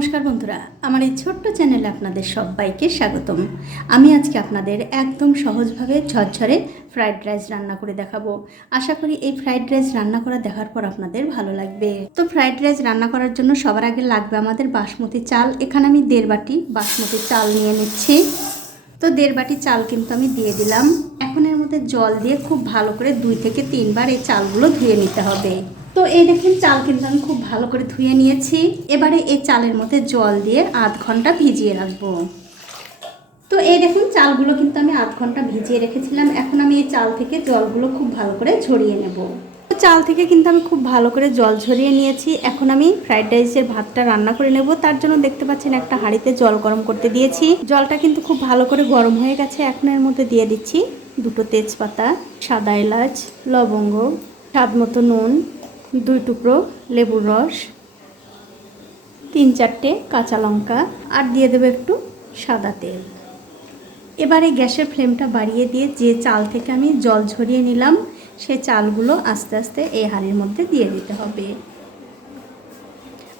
নমস্কার বন্ধুরা, আমার এই ছোট্ট চ্যানেলে আপনাদের সবাইকে স্বাগতম। আমি আজকে আপনাদের একদম সহজভাবে ঝরঝরে ফ্রাইড রাইস রান্না করে দেখাবো। আশা করি এই ফ্রাইড রাইস রান্না করা দেখার পর আপনাদের ভালো লাগবে। তো ফ্রাইড রাইস রান্না করার জন্য সবার আগে লাগবে আমাদের বাসমতি চাল। এখানে আমি 1.5 বাটি বাসমতি চাল নিয়ে নিচ্ছি। তো 1.5 বাটি চাল কিন্তু আমি দিয়ে দিলাম। এখন এর মধ্যে জল দিয়ে খুব ভালো করে 2 থেকে 3 বার এই চালগুলো ধুয়ে নিতে হবে। তো এই দেখুন চাল কিন্তু আমি খুব ভালো করে ধুয়ে নিয়েছি। এবারে এই চালের মধ্যে জল দিয়ে আধ ঘন্টা ভিজিয়ে রাখবো। তো এই দেখুন চালগুলো কিন্তু আমি আধ ঘন্টা ভিজিয়ে রেখেছিলাম। এখন আমি এই চাল থেকে জলগুলো খুব ভালো করে ঝরিয়ে নেব। তো চাল থেকে কিন্তু আমি খুব ভালো করে জল ঝরিয়ে নিয়েছি। এখন আমি ফ্রাইড রাইসের ভাতটা রান্না করে নেব। তার জন্য দেখতে পাচ্ছেন একটা হাঁড়িতে জল গরম করতে দিয়েছি। জলটা কিন্তু খুব ভালো করে গরম হয়ে গেছে। এখন এর মধ্যে দিয়ে দিচ্ছি 2টো তেজপাতা, সাদা এলাচ, লবঙ্গ, স্বাদ মতো নুন, 2 টুকরো লেবুর রস, 3-4টে কাঁচা লঙ্কা আর দিয়ে দেবো একটু সাদা তেল। এবারে গ্যাসের ফ্লেমটা বাড়িয়ে দিয়ে যে চাল থেকে আমি জল ঝরিয়ে নিলাম সেই চালগুলো আস্তে আস্তে এই হাঁড়ির মধ্যে দিয়ে দিতে হবে।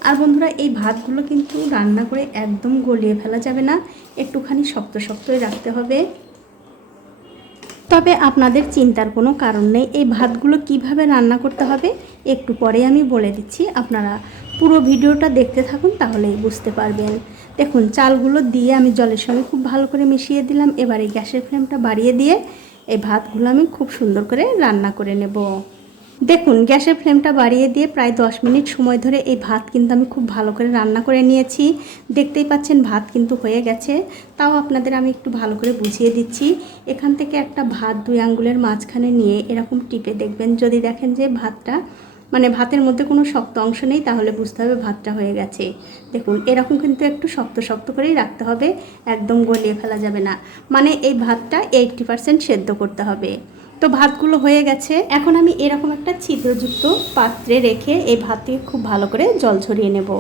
আর বন্ধুরা এই ভাতগুলো কিন্তু রান্না করে একদম গলিয়ে ফেলা যাবে না, একটুখানি শক্ত শক্তই রাখতে হবে। তবে আপনাদের চিন্তার কোনো কারণ নেই, এই ভাতগুলো কিভাবে রান্না করতে হবে একটু পরে আমি বলে দিচ্ছি। আপনারা পুরো ভিডিওটা দেখতে থাকুন, তাহলেই বুঝতে পারবেন। দেখুন চালগুলো দিয়ে আমি জলের সঙ্গে খুব ভালো করে মিশিয়ে দিলাম। এবারে গ্যাসের ফ্লেমটা বাড়িয়ে দিয়ে এই ভাতগুলো আমি খুব সুন্দর করে রান্না করে নেব। দেখুন গ্যাসের ফ্লেমটা বাড়িয়ে দিয়ে প্রায় 10 মিনিট সময় ধরে এই ভাত কিন্তু আমি খুব ভালো করে রান্না করে নিয়েছি। দেখতেই পাচ্ছেন ভাত কিন্তু হয়ে গেছে। তাও আপনাদের আমি একটু ভালো করে বুঝিয়ে দিচ্ছি। এখান থেকে একটা ভাত 2 আঙ্গুলের মাঝখানে নিয়ে এরকম টিপে দেখবেন, যদি দেখেন যে ভাতটা ভাতের মধ্যে কোনো শক্ত অংশ নেই, তাহলে বুঝতে হবে ভাতটা হয়ে গেছে। দেখুন এরকম কিন্তু একটু শক্ত শক্ত করেই রাখতে হবে, একদম গলিয়ে ফেলা যাবে না। এই ভাতটা 80% সেদ্ধ করতে হবে। তো ভাতগুলো হয়ে গেছে। এখন আমি এরকম একটা ছিদ্রযুক্ত পাত্রে রেখে এই ভাত থেকে খুব ভালো করে জল ঝরিয়ে নেব।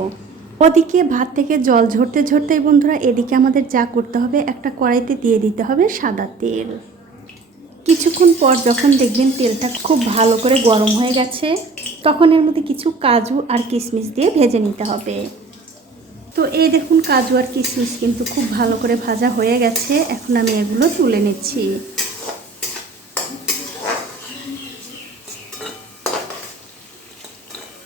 ওদিকে ভাত থেকে জল ঝরতে ঝরতেই বন্ধুরা এদিকে আমাদের যা করতে হবে, একটা কড়াইতে দিয়ে দিতে হবে সাদা তেল। কিছুক্ষণ পর যখন দেখবেন তেলটা খুব ভালো করে গরম হয়ে গেছে, তখন এর মধ্যে কিছু কাজু আর কিশমিশ দিয়ে ভেজে নিতে হবে। তো এই দেখুন কাজু আর কিশমিশ কিন্তু খুব ভালো করে ভাজা হয়ে গেছে। এখন আমি এগুলো তুলে নিচ্ছি।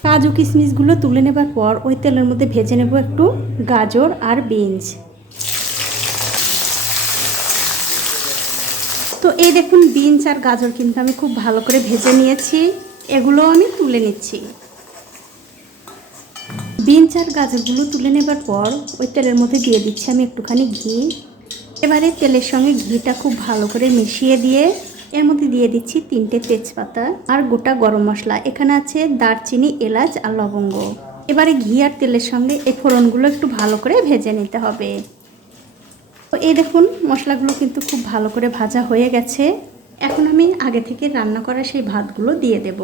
কাজু কিশমিশগুলো তুলে নেবার পর ওই তেলের মধ্যে ভেজে নেব একটু গাজর আর বিনস। তো এই দেখুন বিনস আর গাজর কিন্তু আমি খুব ভালো করে ভেজে নিয়েছি। এগুলো আমি তুলে নিচ্ছি। বিনস আর গাজরগুলো তুলে নেবার পর ওই তেলের মধ্যে দিয়ে দিচ্ছি আমি একটুখানি ঘি। এবারে তেলের সঙ্গে ঘিটা খুব ভালো করে মিশিয়ে দিয়ে এর মধ্যে দিয়ে দিচ্ছি 3টে তেজপাতা আর গোটা গরম মশলা। এখানে আছে দারচিনি, এলাচ আর লবঙ্গ। এবারে ঘি আর তেলের সঙ্গে এই ফোড়নগুলো একটু ভালো করে ভেজে নিতে হবে। তো এই দেখুন মশলাগুলো কিন্তু খুব ভালো করে ভাজা হয়ে গেছে। এখন আমি আগে থেকে রান্না করা সেই ভাতগুলো দিয়ে দেব।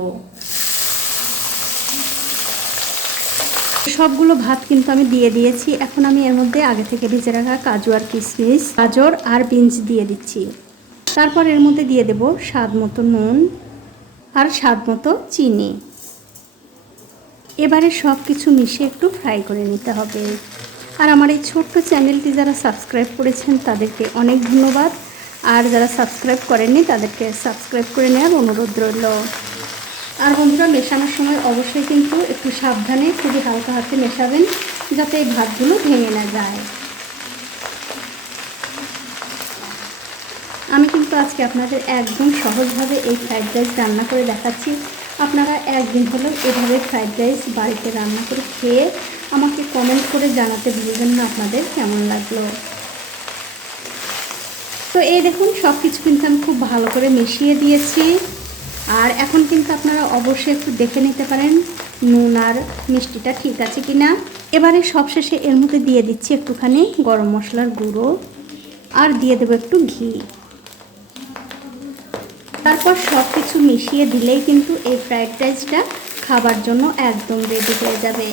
সবগুলো ভাত কিন্তু আমি দিয়ে দিয়েছি। এখন আমি এর মধ্যে আগে থেকে ভেজে রাখা কাজু আর কিশমিশ, গাজর আর বিনস দিয়ে দিচ্ছি। তারপর এর মধ্যে দিয়ে দেব স্বাদ মতো নুন আর স্বাদ মতো চিনি। এবারে সব কিছু মিশিয়ে একটু ফ্রাই করে নিতে হবে। আর আমার এই ছোট্ট চ্যানেলটি যারা সাবস্ক্রাইব করেছেন তাদেরকে অনেক ধন্যবাদ। আর যারা সাবস্ক্রাইব করেননি তাদেরকে সাবস্ক্রাইব করে নেওয়ার অনুরোধ রইল। আর বন্ধুরা মেশানোর সময় অবশ্যই কিন্তু একটু সাবধানে খুবই হালকা হাতে মেশাবেন, যাতে এই ভাতগুলো ভেঙে না যায়। আমি কিন্তু আজকে আপনাদের একদম সহজভাবে এই ফ্রাইড রাইস রান্না করে দেখাচ্ছি। আপনারা একদিন হলেও এভাবে ফ্রাইড রাইস বাড়িতে রান্না করে খেয়ে আমাকে কমেন্ট করে জানাতে ভুলবেন না আপনাদের কেমন লাগলো। তো এই দেখুন সব কিছু কিন্তু আমি খুব ভালো করে মিশিয়ে দিয়েছি। আর এখন কিন্তু আপনারা অবশ্যই একটু দেখে নিতে পারেন নুন আর মিষ্টিটা ঠিক আছে কি না। এবারে সবশেষে এর মধ্যে দিয়ে দিচ্ছি একটুখানি গরম মশলার গুঁড়ো আর দিয়ে দেবো একটু ঘি। তারপর সব কিছু মিশিয়ে দিলেই কিন্তু এই ফ্রাইড রাইসটা খাবার জন্য একদম রেডি হয়ে যাবে।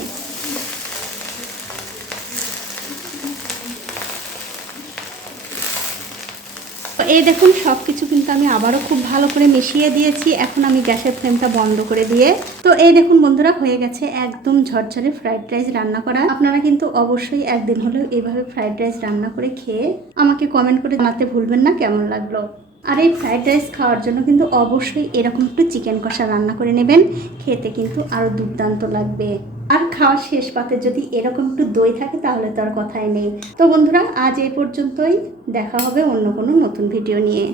এই দেখুন সব কিছু কিন্তু আমি আবারও খুব ভালো করে মিশিয়ে দিয়েছি। এখন আমি গ্যাসের ফ্লেমটা বন্ধ করে দিয়ে, তো এই দেখুন বন্ধুরা হয়ে গেছে একদম ঝরঝরে ফ্রাইড রাইস রান্না করা। আপনারা কিন্তু অবশ্যই একদিন হলেও এইভাবে ফ্রাইড রাইস রান্না করে খেয়ে আমাকে কমেন্ট করে জানাতে ভুলবেন না কেমন লাগলো। আর এই ফ্রাইড রাইস খাওয়ার জন্য কিন্তু অবশ্যই এরকম একটু চিকেন কষা রান্না করে নেবেন, খেতে কিন্তু আরও দুর্দান্ত লাগবে। আর খাওয়ার শেষ পাতে যদি এরকম একটু দই থাকে তাহলে তো আর কথাই নেই। তো বন্ধুরা আজ এই পর্যন্তই, দেখা হবে অন্য কোনো নতুন ভিডিও নিয়ে।